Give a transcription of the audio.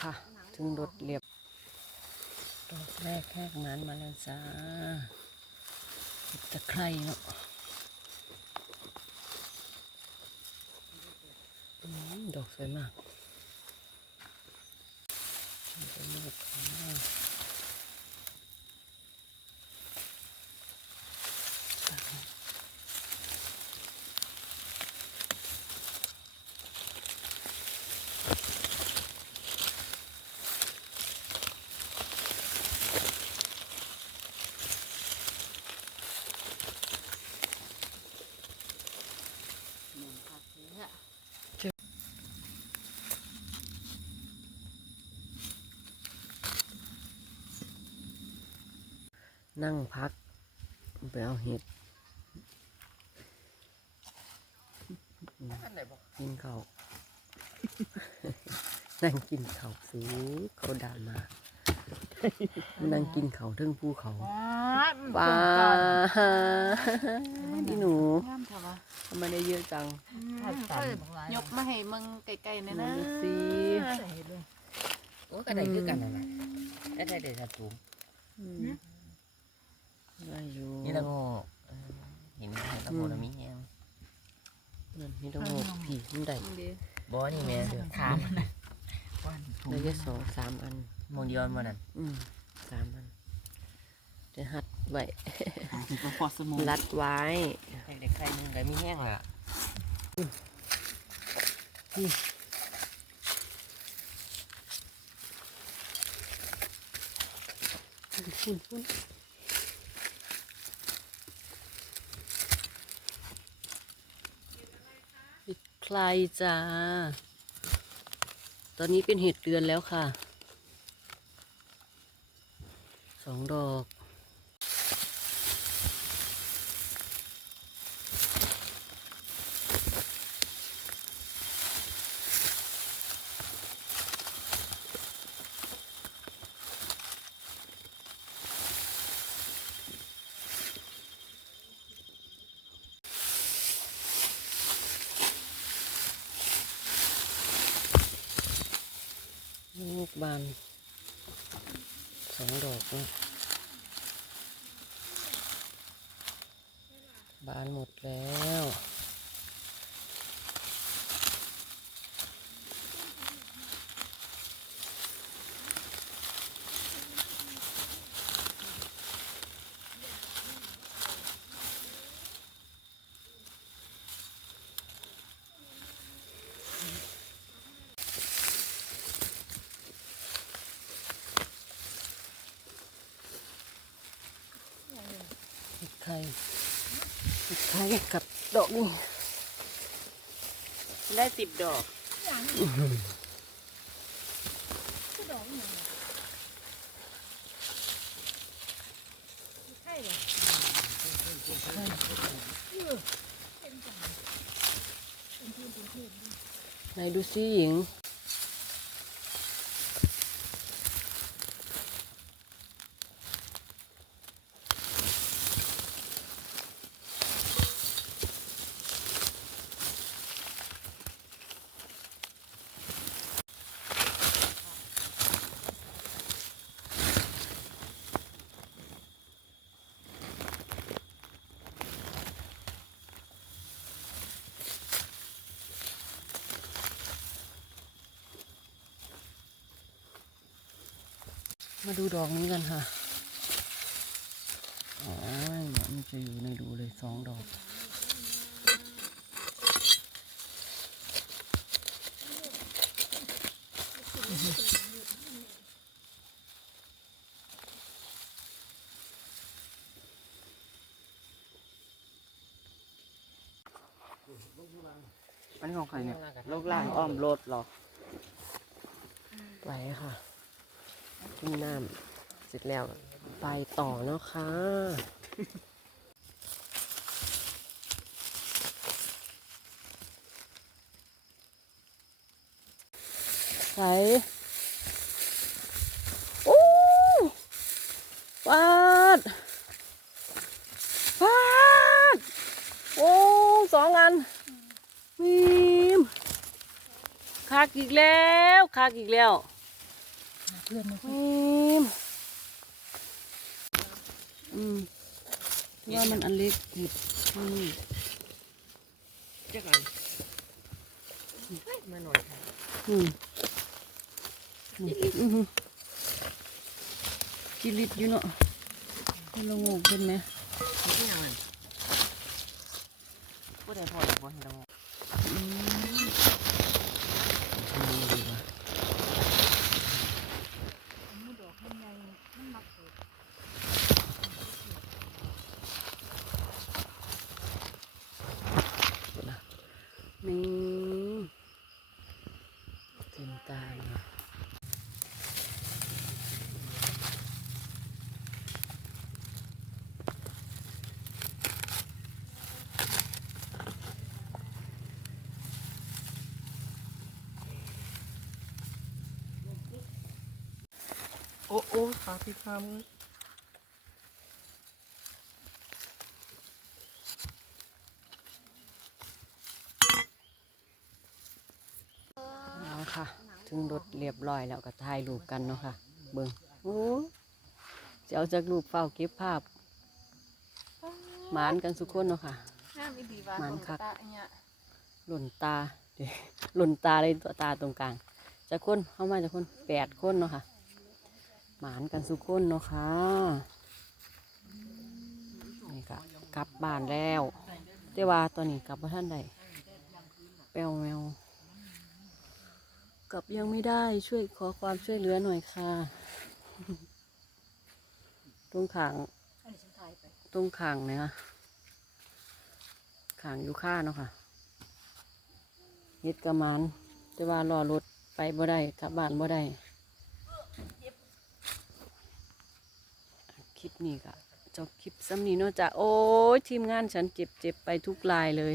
ค่ะถึงรถเรียบดอกแรกแค่นั้นมาแล้วจ้าตะไคร่เนาะดอกสวยมากสวยมากค่ะ นั่งพักไปเอาเห็ดอันไหนบอกกินเขาวนั่งกินเขาวสูเขาด่ามา นั่งกินเขาวเทิงภูเขาว้าว้าพี่หนูงามเถอะวะทำไมได้เยอะจังยกมาให้มึงไกลๆหน่อยนะดูสิโอ้ก็ได้คือกันนั่นแหละได้ได้ได้ครับจูมอืมได้อยู่นี่ละโง่เออเห็นไหมละโง่ละมีแฮงนั่นนี่ต้องหกผีมันได้บ่นี่แม่ถามมันนะว่าถุงได้แค่สองสามอัน มองเดียวมันนั่นอืมสามอันจะหัดไว้ถึงก็พอสมองรัดไว้เด็กๆใครนึงก็มีแห้งล่ะฝุ่นฝุ่นเห็ดใครจ้า ตอนนี้เป็นเห็ดเดือนแล้วค่ะ สองดอกลูกบานส องดอกนะบานหมดแล้ว ข่ไข่กับดอกนี่ได้สิบดอกไหนดูสิหญิง มาดูดอกนี้กันค่ะอ๋อมันจะอยู่ในรูเลยสองดอกอันนี้ของใครเนี่ย ลูกล่างอ้อมรถหรอ ไปค่ะ กินน้ำเสร็จแล้วไปต่อเนาะค่ะใส่โอ้ปาดปาดโอ้สองอันวิมคักอีกแล้วคักอีกแล้ว เพื่อนมาอืมอืมว่ามันอันเล็กเห็ดอืมจักอันเฮ้ยมาหน่อยค่ะอืมอืมอืมกิลิตอยู่เนาะให้เรางงเป็นไหมนี่ยังไงผู้ใดพอหรือบ่ให้เราอืม ทำดีดีวะ นี่เต็มตาเลย โอ้โอ้ขาพี่ฟ้ามือเอาค่ะ ถึงรถเรียบร้อยแล้วก็ถ่ายรูปกันเนาะค่ะ เบิ่งโอ้จะเอาจากรูปเฝ้าเก็บภาพหมานกันสุกคนเนาะค่ะห้ามอีดีว่ามันคักตาเนี่ยหล่นตาเดี๋ยวหล่นตาเลยตัวตาตรงกลางจะคนเข้ามาจะคนแปดคนเนาะค่ะ หมานกันสุกคนเนาะค่ะนี่ก็กลับบ้านแล้วแต่ว่าตอนนี้กลับมาท่านใดแปลวแมวกลับยังไม่ได้ช่วยขอความช่วยเหลือหน่อยค่ะ ตรงขางตรงขางเนี่ยค่ะขางอยู่ข้าเนาะค่ะเฮ็ดกระมานแต่ว่ารอรถไปบ่ได้กลับบ้านบ่ได้ ลิปนี้ก็จบคลิปซ้ำนี้เนาะจ้ะโอ้ยทีมงานฉันเจ็บเจ็บไปทุกรายเลย